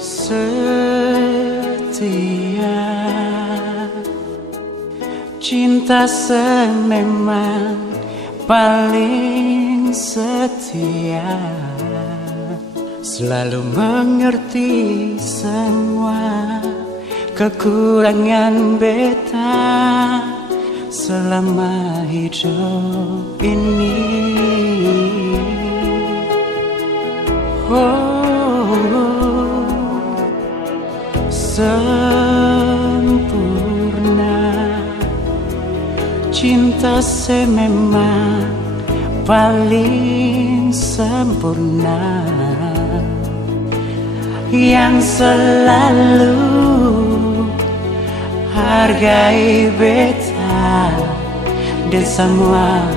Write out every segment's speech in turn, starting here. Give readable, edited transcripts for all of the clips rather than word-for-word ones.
setia. Cinta memang paling setia, selalu mengerti semua kekurangan beta selama hidup ini. Sempurna, cinta memang paling sempurna, yang selalu hargai beta dan semua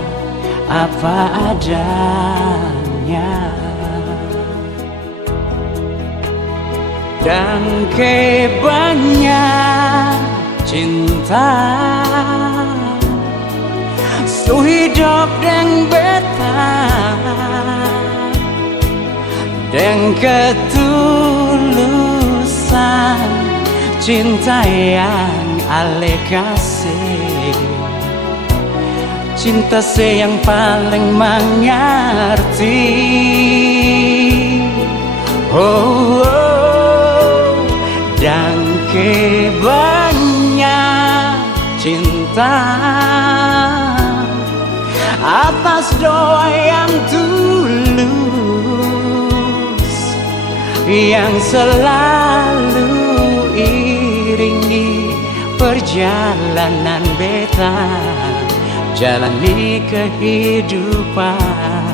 apa adanya. Dan banyak cinta sehidup dengan beta, dan ketulusan cinta yang ale kasih, cinta yang paling mengerti. Dan banyak cinta atas doa yang tulus, yang selalu iringi perjalanan beta jalani kehidupan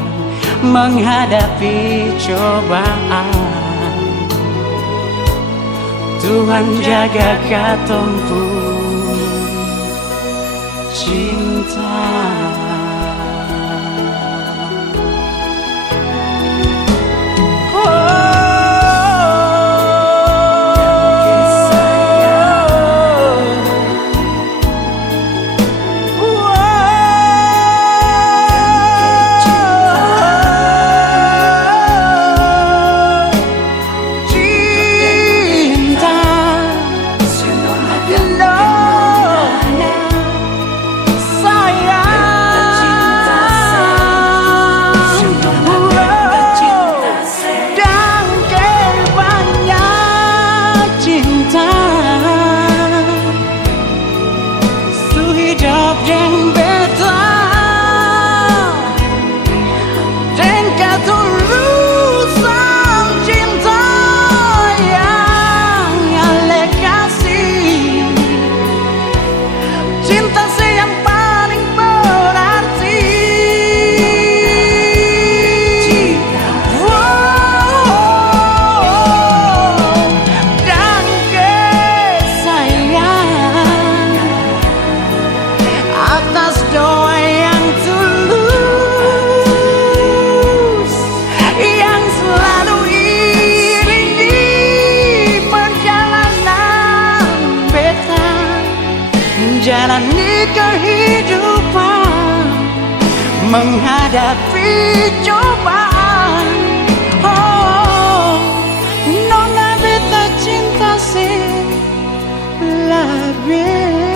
menghadapi cobaan. Tuhan jaga katompu cinta. Jalani kehidupan menghadapi cobaan. Nona beta cinta lebih